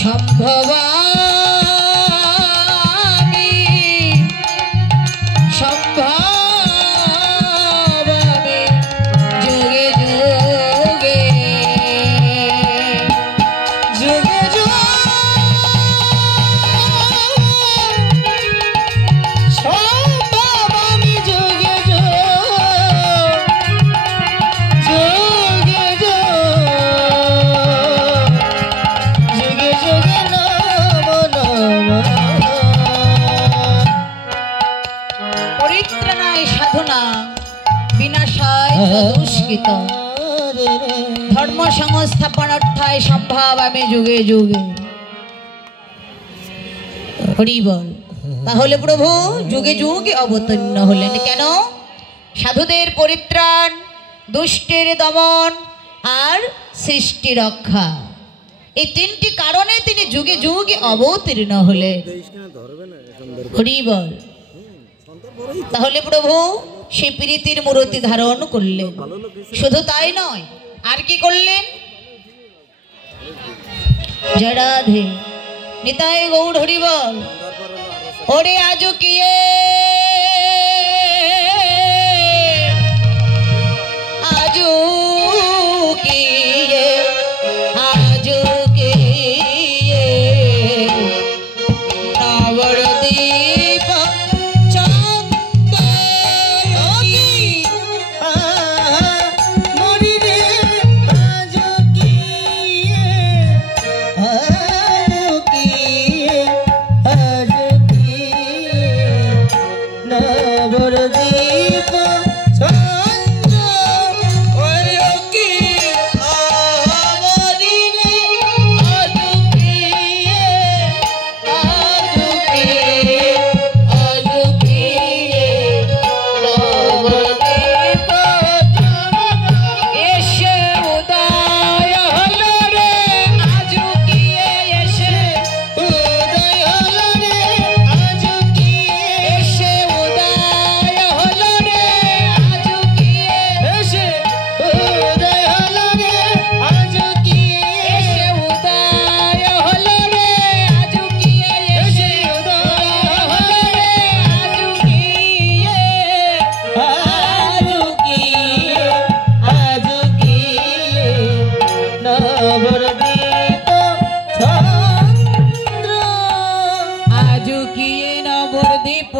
সম্ভবামি সম্ভবামি যুগে যুগে যুগে সম্ভবামি যুগে धर्म संस्थापनार्थाय सम्भावामि जुगे जुगे हरि बोल। ताहले प्रभु जुगे जुगे अवतीर्ण हलेन केन? साधुदेर परित्राण, दुष्टेर दमन और सृष्टि रक्षा এই তিনটি কারণে তিনি যুগে যুগে অবতীর্ণ হলেন। হরি বল। তাহলে প্রভু সেই প্রীতির মূর্তি ধারণ করলেন। শুধু তাই নয়, আর কি করলেন? জয় রাধে নিতাই গৌর হরি বল। ওরে আজু কিয়ে আজু কিয়ে আজু কিয়ে নবদ্বীপ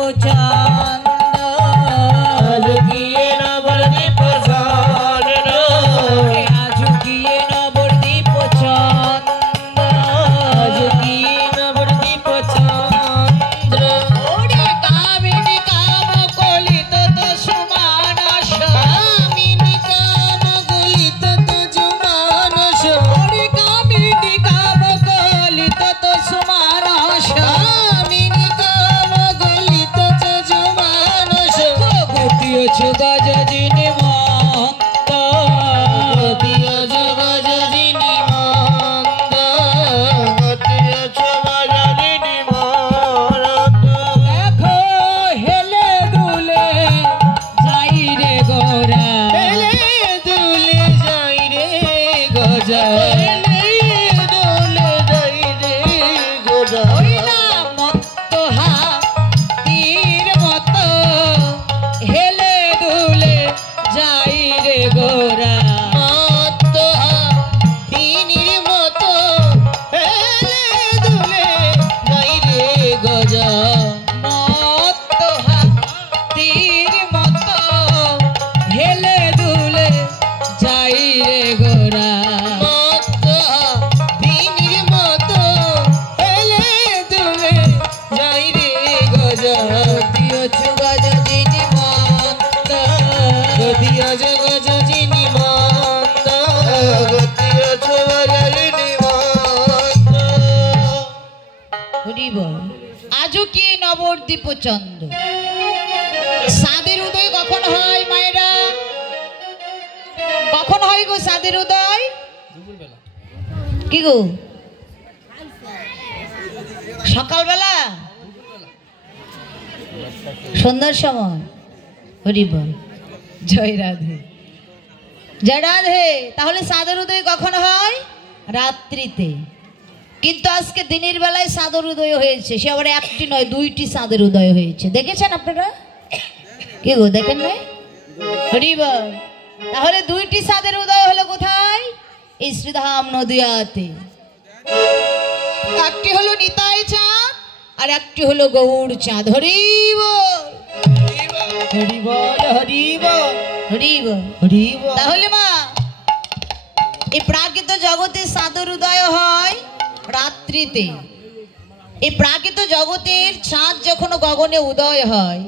নবদ্বীপ চন্দ্র সাদের উদয় কখন হয় মায়েরা? কখন হয় গো সাদের উদয়? দুপুরবেলা। কি গো সকালবেলা? সন্ধ্যার সময়? হরি বল। জয় রাধে। জয় রাধে। তাহলে চাঁদের উদয় কখন হয়? রাত্রিতে। কিন্তু আজকে দিনের বেলায় চাঁদের উদয় হয়েছে, সে আবার একটি নয় দুইটি চাঁদের উদয় হয়েছে। দেখেছেন আপনারা? কি গো দেখেন নাই? হরি বল। তাহলে দুইটি চাঁদের উদয় হলো কোথায়? এই শ্রীধাম নদিয়াতে। একটি হলো নিতাই চাঁদ আর একটি হলো গৌর চাঁদ। হরি বল হরি বল হরি বল হরি বল হরি বল। তাহলে মা এই প্রাকৃত জগতে চাঁদের উদয় হয় রাত্রিতে। এই প্রাকৃত জগতের চাঁদ যখন গগনে উদয় হয়,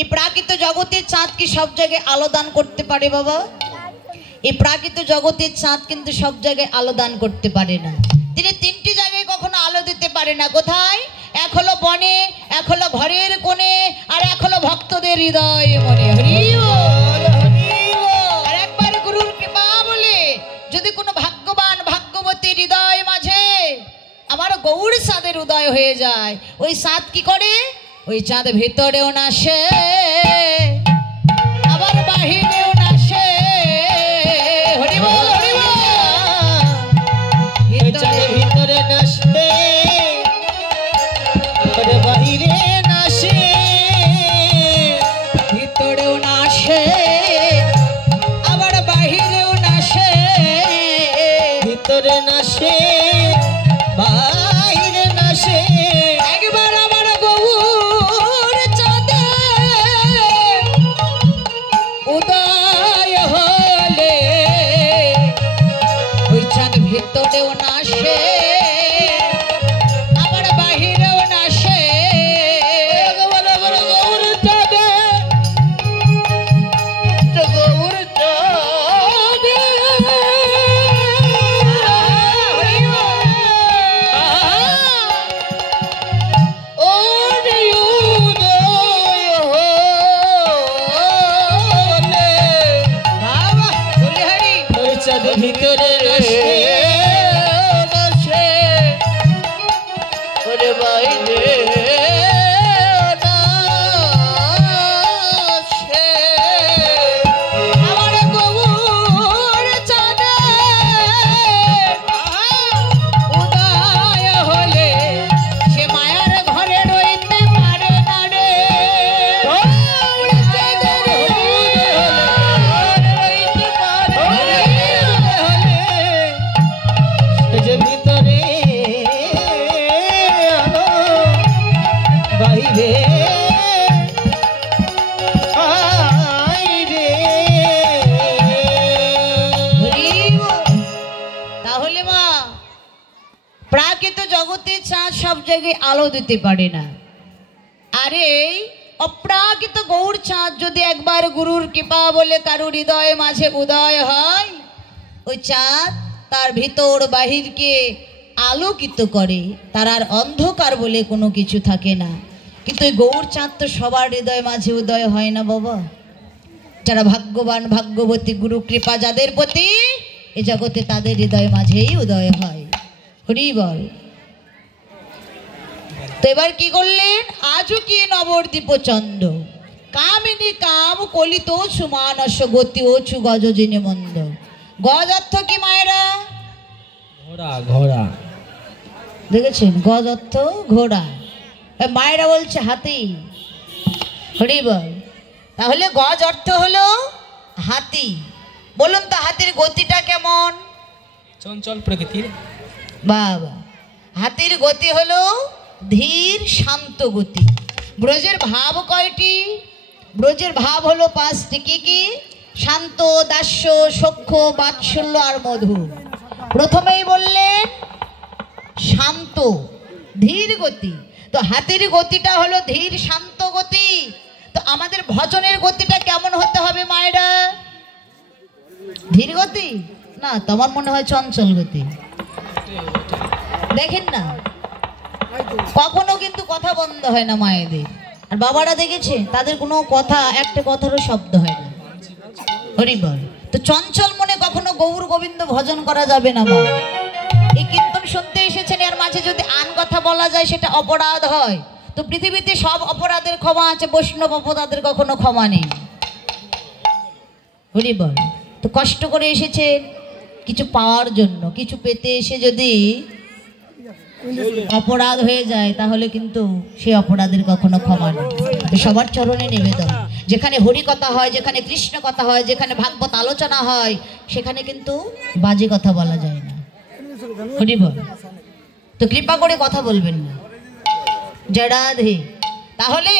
এই প্রাকৃত জগতের চাঁদ কি সব জায়গায় আলো দান করতে পারে বাবা? এই প্রাকৃত জগতের চাঁদ কিন্তু সব জায়গায় আলো দান করতে পারে না। তিনি তিনটি জায়গায় কখনো আলো দিতে পারে না। কোথায়? এক হলো বনে, এক হলো ঘরের কোণে, আর এক হলো ভক্তদের হৃদয় মনে। হরি বল হরি বল। আর একবার গুরুর কৃপা বলে যদি কোনো ভাগ্যবান ভাগ্যবতী হৃদয় মাঝে আমার গৌর চাঁদের উদয় হয়ে যায়, ওই চাঁদ কি করে? ওই চাঁদ ভিতরেও নাশে আবার বাহিরেও নাশে। হরি বল হরি বল। ভিতরে নাশে বাহিরে নাশে, ভিতরেও নাশে আবার বাহিরেও নাশে, ভিতরে নাশে বাহিরে নাশে। একবার আমার গৌর চাঁদে উদয় হলে ওই চাঁদ ভিতরেও নাশে আবার বাহিরেও নাশে। গৌর চাঁদে গৌর চাঁদে ভিতরে নাশে নাশে ওরে বাইরে নাশে। আমার গৌর চাঁদে উদয় হলে সে মায়ার ঘরে রইতে পারে না রে। ভিতরে বাইরে তাহলে মা প্রাকৃত জগতের চাঁদ সব জায়গায় আলো দিতে পারে না। আরে অপ্রাকৃত গৌর চাঁদ যদি একবার গুরুর কৃপা বলে কারুর হৃদয়ে মাঝে উদয় হয়, ওই চাঁদ তার ভিতর বাহিরকে আলোকিত করে। তার আর অন্ধকার বলে কোনো কিছু থাকে না। কিন্তু ওই গৌর চাঁদ তো সবার হৃদয় মাঝে উদয় হয় না বাবা। যারা ভাগ্যবান ভাগ্যবতী গুরু কৃপা যাদের প্রতি এ জগতে, তাদের হৃদয় মাঝেই উদয় হয়। হরি বল। তো এবার কি করলেন? আজও কি নবদ্বীপ চন্দ্র কামিনী কাম কলিত সুমানস গতি ও চু গজ জিনে মন্দ। গজ অর্থ কি মায়েরা? ঘোড়া। ঘোড়া দেখেছেন? গজ অর্থ ঘোড়া, মায়েরা বলছে হাতি। হরি বল। তাহলে গজ অর্থ হলো হাতি। বলুন তো হাতির গতিটা কেমন? চঞ্চল প্রকৃতির। বাবা, হাতির গতি হলো ধীর শান্ত গতি। ব্রজের ভাব কয়টি? ব্রজের ভাব হলো পাঁচটি। কি কি? শান্ত, দাস্য, সখ্য, বাৎসল্য আর মধুর। প্রথমেই বললেন শান্ত, ধীর গতি। তো হাতির গতিটা হলো ধীর শান্ত গতি। তো আমাদের ভজনের গতিটা কেমন হতে হবে মায়েরা? ধীর গতি না, তোমার মনে হয় চঞ্চল গতি। দেখেন না, কখনো কিন্তু কথা বন্ধ হয় না মায়েদের। আর বাবারা দেখেছে তাদের কোনো কথা, একটা কথারও শব্দ হয় না। হরি বল। তো চঞ্চল মনে কখনো গৌর গোবিন্দ ভজন করা যাবে না মা। এই কীর্তন শুনতে এসেছেন, এর মাঝে যদি আন কথা বলা যায় সেটা অপরাধ হয়। তো পৃথিবীতে সব অপরাধের ক্ষমা আছে, বৈষ্ণব অপরাধের কখনো ক্ষমা নেই। হরি বল। তো কষ্ট করে এসেছেন কিছু পাওয়ার জন্য, কিছু পেতে এসে যদি অপরাধ হয়ে যায় তাহলে কিন্তু সেই অপরাধের কখনো ক্ষমা নেই। তো সবার চরণে নিবেদন, যেখানে হরি কথা হয়, যেখানে কৃষ্ণ কথা হয়, যেখানে ভাগবত আলোচনা হয়, সেখানে কিন্তু বাজে কথা বলা যায় না। হরি বল। তো কৃপা করে কথা বলবেন না। জয় রাধে। তাহলে